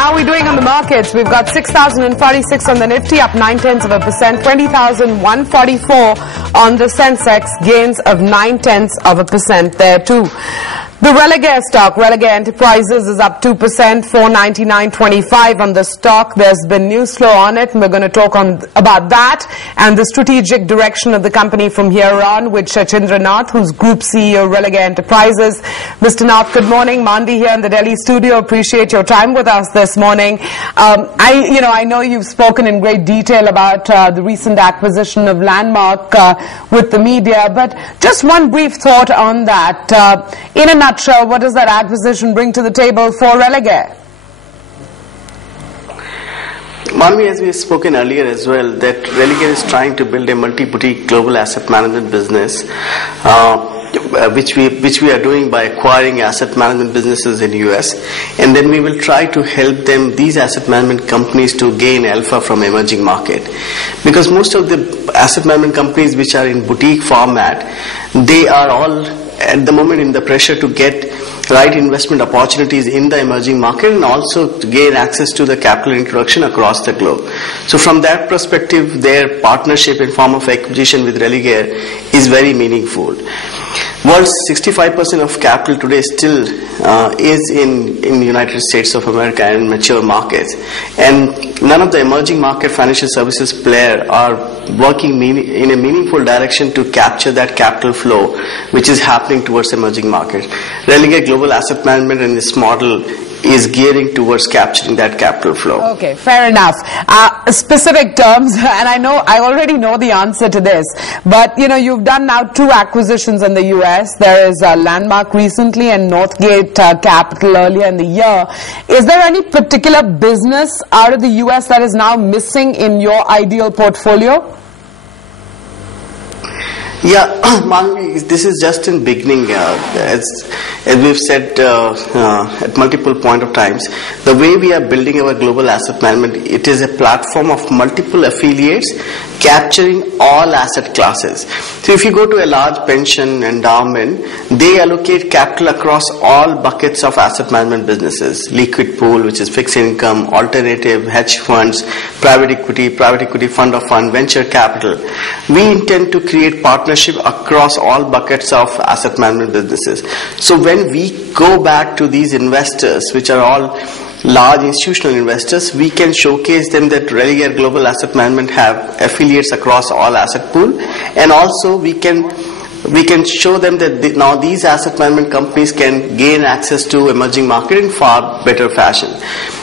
How are we doing on the markets? We've got 6,046 on the Nifty, up 0.9%, 20,144 on the Sensex, gains of 0.9% there too. The Religare stock, Religare Enterprises, is up 2%, 499.25 on the stock. There's been news flow on it, and we're going to talk about that and the strategic direction of the company from here on with Shachindra Nath, who's Group CEO, Religare Enterprises. Mr. Nath, good morning. Mandi here in the Delhi studio. Appreciate your time with us this morning. I know you've spoken in great detail about the recent acquisition of Landmark with the media, but just one brief thought on that. In a nutshell, what does that acquisition bring to the table for Religare? Manvi, as we have spoken earlier as well, that Religare is trying to build a multi-boutique global asset management business, which we are doing by acquiring asset management businesses in US, and then we will try to help them, these asset management companies, to gain alpha from emerging market, because most of the asset management companies which are in boutique format, they are all at the moment in the pressure to get right investment opportunities in the emerging market and also to gain access to the capital introduction across the globe. So from that perspective, their partnership in form of acquisition with Religare is very meaningful. World's 65% of capital today still is in the United States of America and mature markets, and none of the emerging market financial services players are working in a meaningful direction to capture that capital flow which is happening towards emerging markets. Religare Global Asset Management in this model is gearing towards capturing that capital flow. Okay, fair enough. Specific terms, and I already know the answer to this, but you've done now 2 acquisitions in the US. There is Landmark recently and Northgate Capital earlier in the year. Is there any particular business out of the US that is now missing in your ideal portfolio? Yeah, Manvi, this is just in beginning. As we've said at multiple point of times, the way we are building our global asset management, it is a platform of multiple affiliates capturing all asset classes. So if you go to a large pension endowment, they allocate capital across all buckets of asset management businesses: liquid pool, which is fixed income, alternative, hedge funds, private equity fund of fund, venture capital. We intend to create partnership across all buckets of asset management businesses. So when we go back to these investors, which are all large institutional investors, we can showcase them that Religare Global Asset Management have affiliates across all asset pool, and also we can show them that now these asset management companies can gain access to emerging market in far better fashion.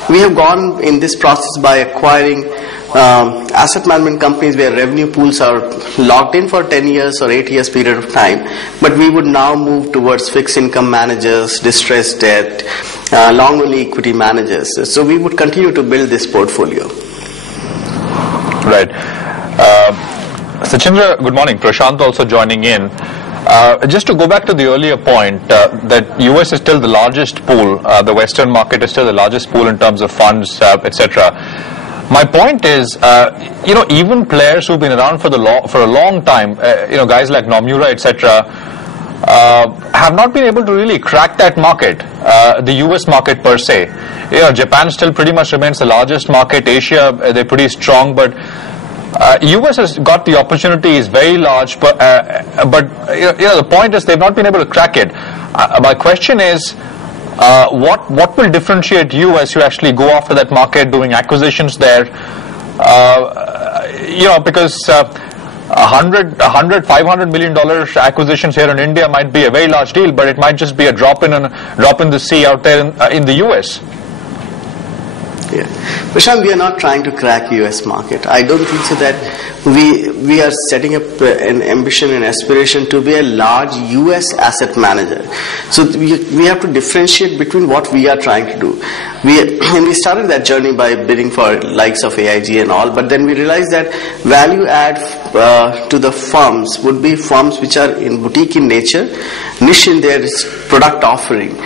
We have gone in this process by acquiring asset management companies where revenue pools are locked in for 10 years or 8 years period of time, but we would now move towards fixed income managers, distressed debt, long only equity managers. So we would continue to build this portfolio. Right. Shachindra, good morning. Prashant also joining in. Just to go back to the earlier point, that US is still the largest pool, the Western market is still the largest pool in terms of funds, etc. My point is, even players who've been around for a long time, guys like Nomura, etc., have not been able to really crack that market, the US market per se. Japan still pretty much remains the largest market. Asia, they're pretty strong, but US has got the opportunity, is very large, but the point is they've not been able to crack it. My question is, what will differentiate you as you actually go after that market, doing acquisitions there? Because $500 million acquisitions here in India might be a very large deal, but it might just be a drop in the sea out there in the US. Yeah, Prashant, we are not trying to crack US market. I don't think so that we are setting up an ambition and aspiration to be a large US asset manager. So we have to differentiate between what we are trying to do. We started that journey by bidding for likes of AIG and all, but then we realized that value add to the firms would be firms which are in boutique in nature, niche in their product offering,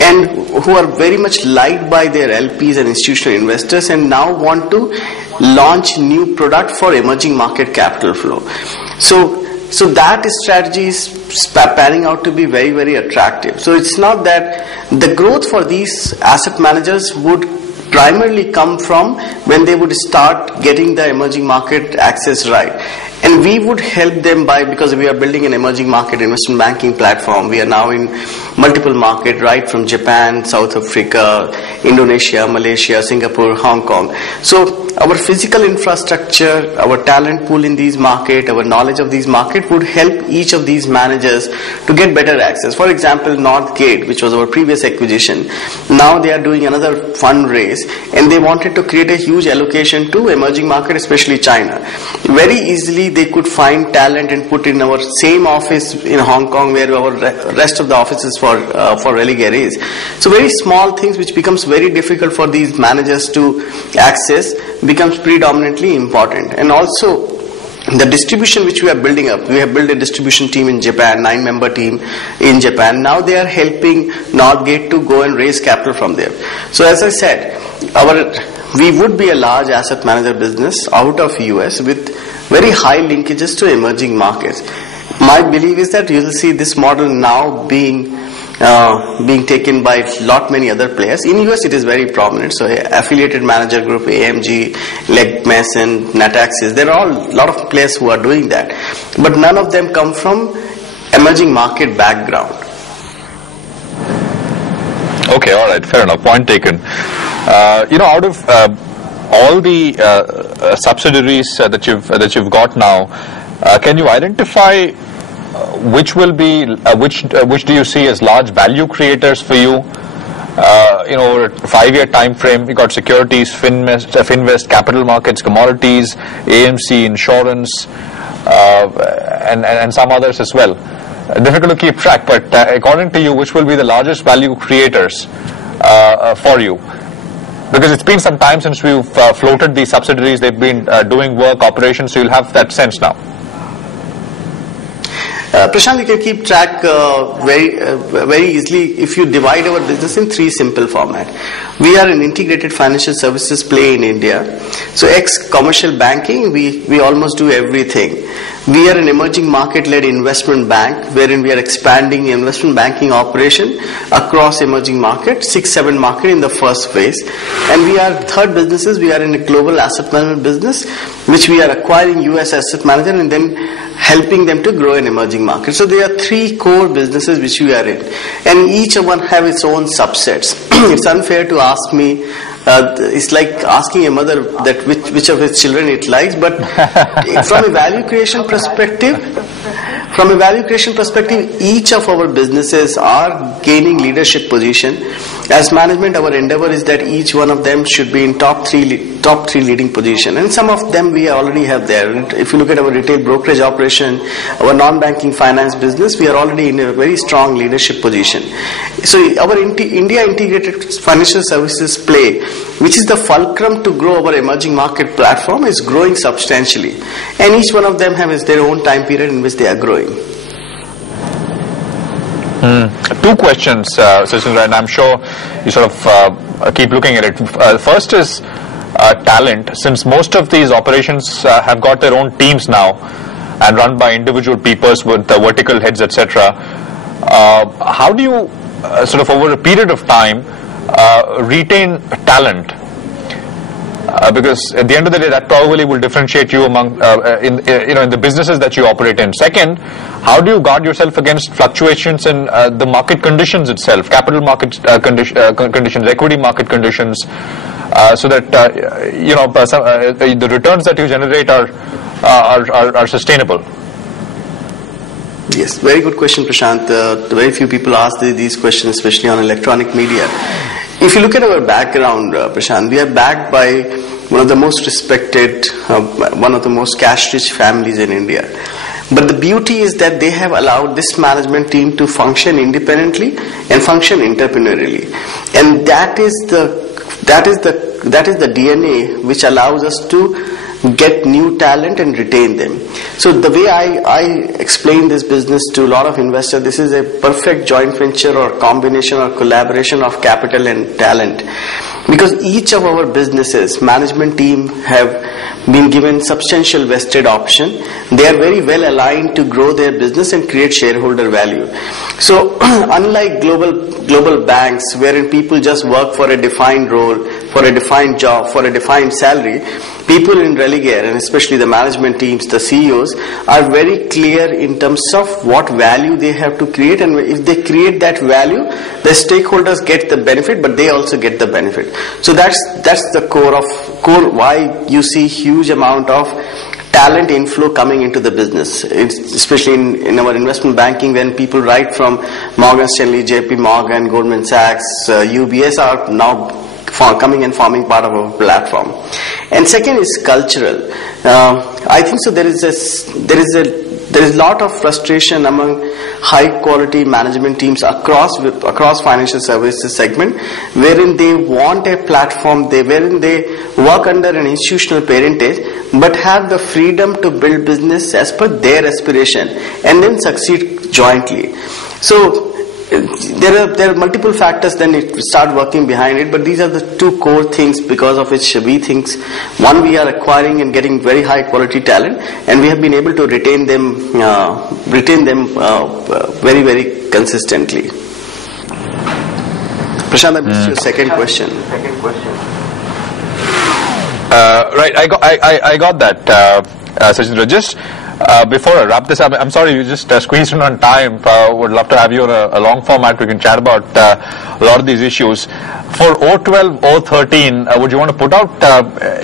and who are very much liked by their LPs and institutional investors, and now want to launch new product for emerging market capital flow. So that strategy is panning out to be very, very attractive. So it's not that the growth for these asset managers would primarily come from when they would start getting the emerging market access right. And we would help them because we are building an emerging market investment banking platform. We are now in multiple markets, right from Japan, South Africa, Indonesia, Malaysia, Singapore, Hong Kong. So our physical infrastructure, our talent pool in these markets, our knowledge of these markets would help each of these managers to get better access. For example, Northgate, which was our previous acquisition, now they are doing another fundraise and they wanted to create a huge allocation to emerging market, especially China. Very easily they could find talent and put in our same office in Hong Kong where our rest of the offices for Religare is. So very small things which becomes very difficult for these managers to access becomes predominantly important. And also the distribution which we are building up, we have built a distribution team in Japan, 9-member team in Japan. Now they are helping Northgate to go and raise capital from there. So as I said, we would be a large asset manager business out of US with very high linkages to emerging markets. My belief is that you will see this model now being taken by many other players. In US it is very prominent. So Affiliated Manager Group, AMG, Legg Mason, Nataxis, there are all a lot of players who are doing that. But none of them come from emerging market background. Okay, all right, fair enough. Point taken. Out of all the subsidiaries that you've got now, can you identify which will be which do you see as large value creators for you? Over a 5-year time frame, you got securities, Finvest, capital markets, commodities, AMC, insurance, and some others as well. Difficult to keep track, but according to you, which will be the largest value creators for you? Because it's been some time since we've floated these subsidiaries, they've been doing work, operations, so you'll have that sense now. Prashant, you can keep track very easily if you divide our business in 3 simple formats. We are an integrated financial services play in India. So ex-commercial banking, we almost do everything. We are an emerging market-led investment bank wherein we are expanding investment banking operation across emerging markets, 6-7 markets in the first phase. And we are third businesses, we are in a global asset management business which we are acquiring US asset manager and then helping them to grow in emerging markets. So there are 3 core businesses which we are in, and each one have its own subsets. It's unfair to ask me. It's like asking a mother that which of its children it likes. But from a value creation perspective, each of our businesses are gaining leadership position. As management, our endeavor is that each one of them should be in top three leading position, and some of them we already have there. If you look at our retail brokerage operation, our non-banking finance business, we are already in a very strong leadership position. So our India integrated financial services play, which is the fulcrum to grow our emerging market platform, is growing substantially, and each one of them has their own time period in which they are growing. 2 questions, Shachindra, and I'm sure you sort of keep looking at it. First is talent. Since most of these operations have got their own teams now and run by individual people with vertical heads, etc., how do you sort of over a period of time retain talent? Because at the end of the day, that probably will differentiate you among in the businesses that you operate in. Second, how do you guard yourself against fluctuations in the market conditions itself, capital market conditions, equity market conditions, so that the returns that you generate are sustainable? Yes, very good question, Prashant. Very few people ask these questions, especially on electronic media. If you look at our background, Prashant, we are backed by one of the most respected, one of the most cash-rich families in India. But the beauty is that they have allowed this management team to function independently and function entrepreneurially, and that is the DNA which allows us to get new talent and retain them. So the way I explain this business to a lot of investors, this is a perfect joint venture or combination or collaboration of capital and talent, because each of our businesses management team have been given substantial vested option. They are very well aligned to grow their business and create shareholder value. So unlike global banks wherein people just work for a defined role, for a defined job, for a defined salary, people in Religare, and especially the management teams, the CEOs, are very clear in terms of what value they have to create, and if they create that value, the stakeholders get the benefit, but they also get the benefit. So that's the core why you see huge amount of talent inflow coming into the business. Especially in our investment banking, when people write from Morgan Stanley, JP Morgan, Goldman Sachs, UBS are now coming and forming part of our platform. And second is cultural. I think so. There is a lot of frustration among high quality management teams across financial services segment, wherein they want a platform, wherein they work under an institutional parentage, but have the freedom to build business as per their aspiration and then succeed jointly. So there are multiple factors then it start working behind it, but these are the two core things because of which we think, one, we are acquiring and getting very high quality talent, and we have been able to retain them very, very consistently. Prashant, I missed your second question. Right, I got that, Shachindra. Just before I wrap this up, I'm sorry you just squeezed in on time. Would love to have you on a long format. We can chat about a lot of these issues. For 012, 013, would you want to put out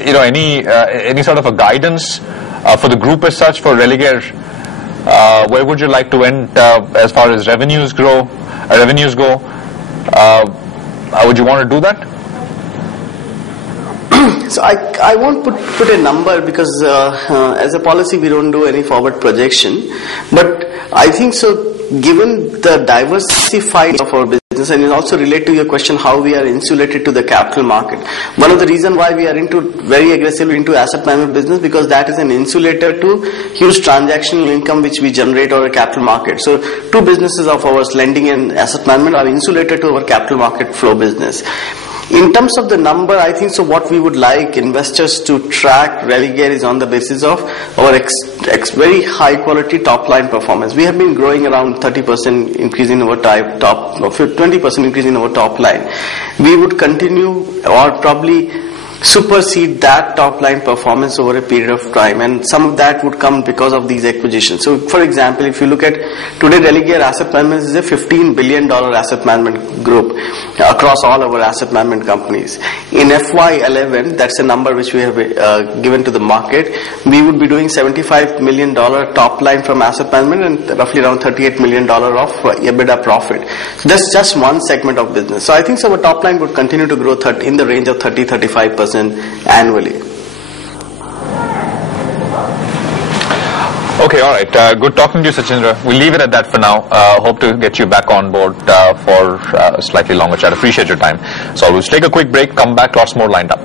any sort of a guidance for the group as such, for Religare? Where would you like to end as far as revenues go? Would you want to do that? So I won't put a number because as a policy we don't do any forward projection, but I think so given the diversified of our business, and it also relate to your question how we are insulated to the capital market. One of the reasons why we are very aggressively into asset management business, because that is an insulator to huge transactional income which we generate over capital market. So two businesses of ours, lending and asset management, are insulated to our capital market flow business. In terms of the number, I think so what we would like investors to track Religare is on the basis of our very high quality top line performance. We have been growing around 30% increase in our 20% increase in our top line. We would continue or probably supersede that top line performance over a period of time, and some of that would come because of these acquisitions. So for example, if you look at today, Religare Asset Management is a $15 billion asset management group across all our asset management companies. In FY11, that's a number which we have given to the market, we would be doing $75 million top line from asset management and roughly around $38 million of EBITDA profit. So that's just one segment of business. So I think so our top line would continue to grow in the range of 30-35% annually. Okay, all right. Good talking to you, Shachindra. We'll leave it at that for now. Hope to get you back on board for a slightly longer chat. Appreciate your time. So we'll take a quick break, come back, lots more lined up.